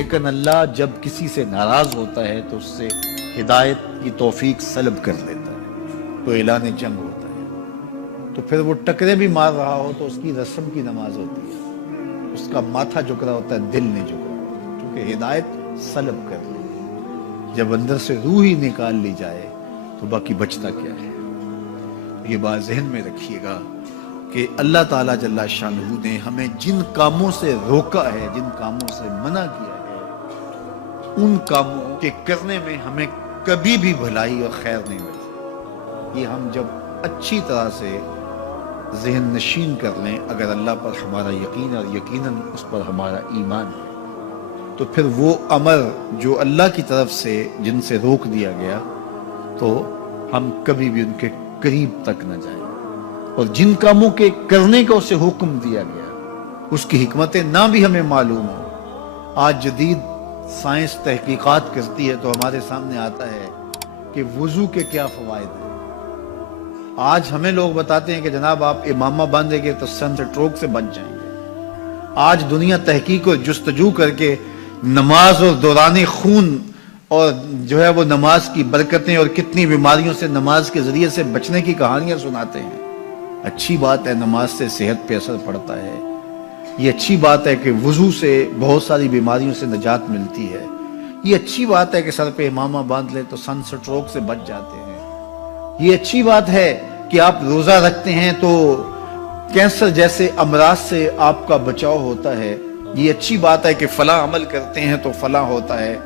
لیکن اللہ جب کسی سے ناراض ہوتا ہے تو اس سے ہدایت کی توفیق سلب کر لیتا ہے، تو اعلان جنگ ہوتا ہے۔ تو پھر وہ ٹکرے بھی مار رہا ہو تو اس کی رسم کی نماز ہوتی ہے، اس کا ماتھا جھک رہا ہوتا ہے، دل نہیں جھک رہا ہوتا، کیونکہ ہدایت سلب کر لی۔ جب اندر سے روح ہی نکال لی جائے تو باقی بچتا کیا ہے؟ یہ بات ذہن میں رکھیے گا کہ اللہ تعالیٰ جل شانہ نے ہمیں جن کاموں سے روکا ہے، جن کاموں سے منع کیا ہے، ان کاموں کے کرنے میں ہمیں کبھی بھی بھلائی اور خیر نہیں ملتی۔ یہ ہم جب اچھی طرح سے ذہن نشین کر لیں، اگر اللہ پر ہمارا یقین اور یقیناً اس پر ہمارا ایمان ہے، تو پھر وہ امر جو اللہ کی طرف سے جن سے روک دیا گیا تو ہم کبھی بھی ان کے قریب تک نہ جائیں، اور جن کاموں کے کرنے کا اسے حکم دیا گیا اس کی حکمتیں نہ بھی ہمیں معلوم ہو۔ آج جدید سائنس تحقیقات کرتی ہے تو ہمارے سامنے آتا ہے کہ وضو کے کیا فوائد ہیں۔ آج ہمیں لوگ بتاتے ہیں کہ جناب آپ امامہ باندھیں گے تو سن سٹروک سے بچ جائیں گے۔ آج دنیا تحقیق اور جستجو کر کے نماز اور دوران خون اور جو ہے وہ نماز کی برکتیں اور کتنی بیماریوں سے نماز کے ذریعے سے بچنے کی کہانیاں سناتے ہیں۔ اچھی بات ہے، نماز سے صحت پہ اثر پڑتا ہے، یہ اچھی بات ہے کہ وضو سے بہت ساری بیماریوں سے نجات ملتی ہے، یہ اچھی بات ہے کہ سر پہ امامہ باندھ لے تو سن سٹروک سے بچ جاتے ہیں، یہ اچھی بات ہے کہ آپ روزہ رکھتے ہیں تو کینسر جیسے امراض سے آپ کا بچاؤ ہوتا ہے، یہ اچھی بات ہے کہ فلاں عمل کرتے ہیں تو فلاں ہوتا ہے۔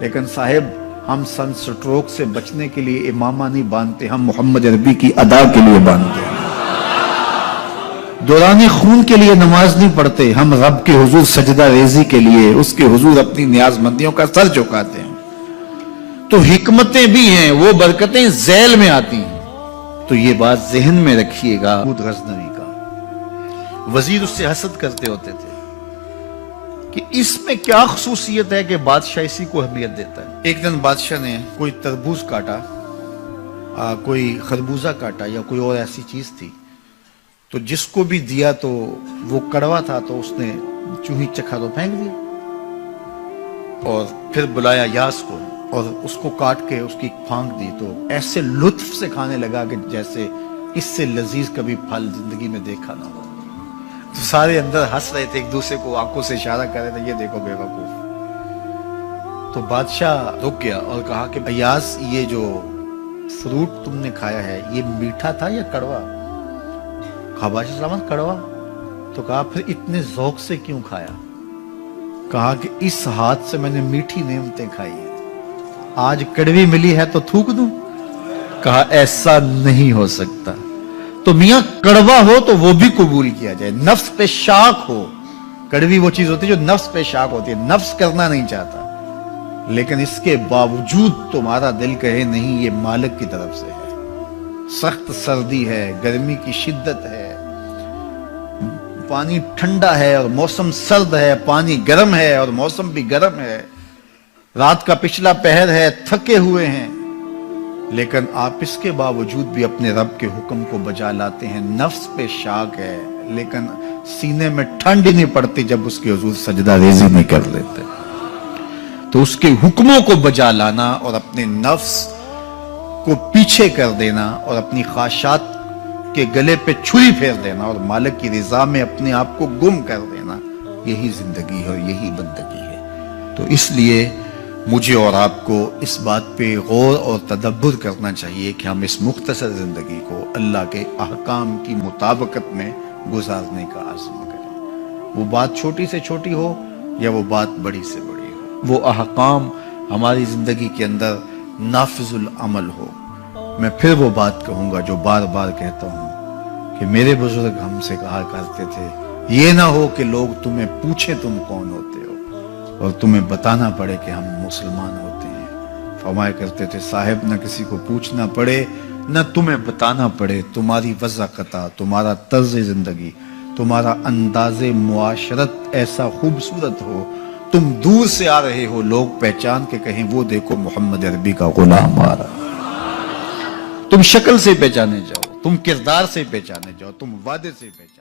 لیکن صاحب ہم سن سٹروک سے بچنے کے لیے امامہ نہیں باندھتے، ہم محمد عربی کی ادا کے لیے باندھتے ہیں۔ دوران خون کے لیے نماز نہیں پڑھتے، ہم رب کے حضور سجدہ ریزی کے لیے اس کے حضور اپنی نیاز مندیوں کا سر جھکاتے ہیں۔ تو حکمتیں بھی ہیں، وہ برکتیں ذیل میں آتی ہیں۔ تو یہ بات ذہن میں رکھیے گا۔ محمود غزنوی کا وزیر اس سے حسد کرتے ہوتے تھے کہ اس میں کیا خصوصیت ہے کہ بادشاہ اسی کو اہمیت دیتا ہے۔ ایک دن بادشاہ نے کوئی تربوز کاٹا، کوئی خربوزہ کاٹا یا کوئی اور ایسی چیز تھی، تو جس کو بھی دیا تو وہ کڑوا تھا تو اس نے چوہی چکھا تو پھینک دیا، اور پھر بلایا یاس کو اور اس کو کاٹ کے اس کی پھانک دی تو ایسے لطف سے کھانے لگا کہ جیسے اس سے لذیذ کبھی پھل زندگی میں دیکھا نہ ہو۔ تو سارے اندر ہنس رہے تھے، ایک دوسرے کو آنکھوں سے اشارہ کر رہے تھے، یہ دیکھو بے وقوف۔ تو بادشاہ رک گیا اور کہا کہ ایاز یہ جو فروٹ تم نے کھایا ہے یہ میٹھا تھا یا کڑوا؟ کہا بادشاہ سلامت کڑوا۔ تو کہا پھر اتنے ذوق سے کیوں کھایا؟ کہا کہ اس ہاتھ سے میں نے میٹھی نعمتیں کھائی ہیں، آج کڑوی ملی ہے تو تھوک دوں؟ کہا ایسا نہیں ہو سکتا، تو میاں کڑوا ہو تو وہ بھی قبول کیا جائے، نفس پہ شاک ہو۔ کڑوی وہ چیز ہوتی ہے جو نفس پہ شاک ہوتی ہے، نفس کرنا نہیں چاہتا، لیکن اس کے باوجود تمہارا دل کہے نہیں یہ مالک کی طرف سے ہے۔ سخت سردی ہے، گرمی کی شدت ہے، پانی ٹھنڈا ہے اور موسم سرد ہے، پانی گرم ہے اور موسم بھی گرم ہے، رات کا پچھلا پہر ہے، تھکے ہوئے ہیں، لیکن آپ اس کے باوجود بھی اپنے رب کے حکم کو بجا لاتے ہیں۔ نفس پہ شاک ہے لیکن سینے میں ٹھنڈ ہی نہیں پڑتی جب اس کے حضور سجدہ ریزی نہیں کر لیتے۔ تو اس کے حکموں کو بجا لانا اور اپنے نفس کو پیچھے کر دینا اور اپنی خواہشات کے گلے پہ چھری پھیر دینا اور مالک کی رضا میں اپنے آپ کو گم کر دینا، یہی زندگی ہے اور یہی بندگی ہے۔ تو اس لیے مجھے اور آپ کو اس بات پہ غور اور تدبر کرنا چاہیے کہ ہم اس مختصر زندگی کو اللہ کے احکام کی مطابقت میں گزارنے کا عزم کریں، وہ بات چھوٹی سے چھوٹی ہو یا وہ بات بڑی سے بڑی ہو، وہ احکام ہماری زندگی کے اندر نافذ العمل ہو۔ میں پھر وہ بات کہوں گا جو بار بار کہتا ہوں کہ میرے بزرگ ہم سے کہا کرتے تھے، یہ نہ ہو کہ لوگ تمہیں پوچھیں تم کون ہوتے ہو اور تمہیں بتانا پڑے کہ ہم مسلمان ہوتے ہیں۔ فرمایا کرتے تھے صاحب نہ کسی کو پوچھنا پڑے نہ تمہیں بتانا پڑے، تمہاری وضاحت، تمہارا طرز زندگی، تمہارا انداز معاشرت ایسا خوبصورت ہو، تم دور سے آ رہے ہو لوگ پہچان کے کہیں وہ دیکھو محمد عربی کا غلام آ رہا۔ تم شکل سے پہچانے جاؤ، تم کردار سے پہچانے جاؤ، تم وعدے سے پہچانے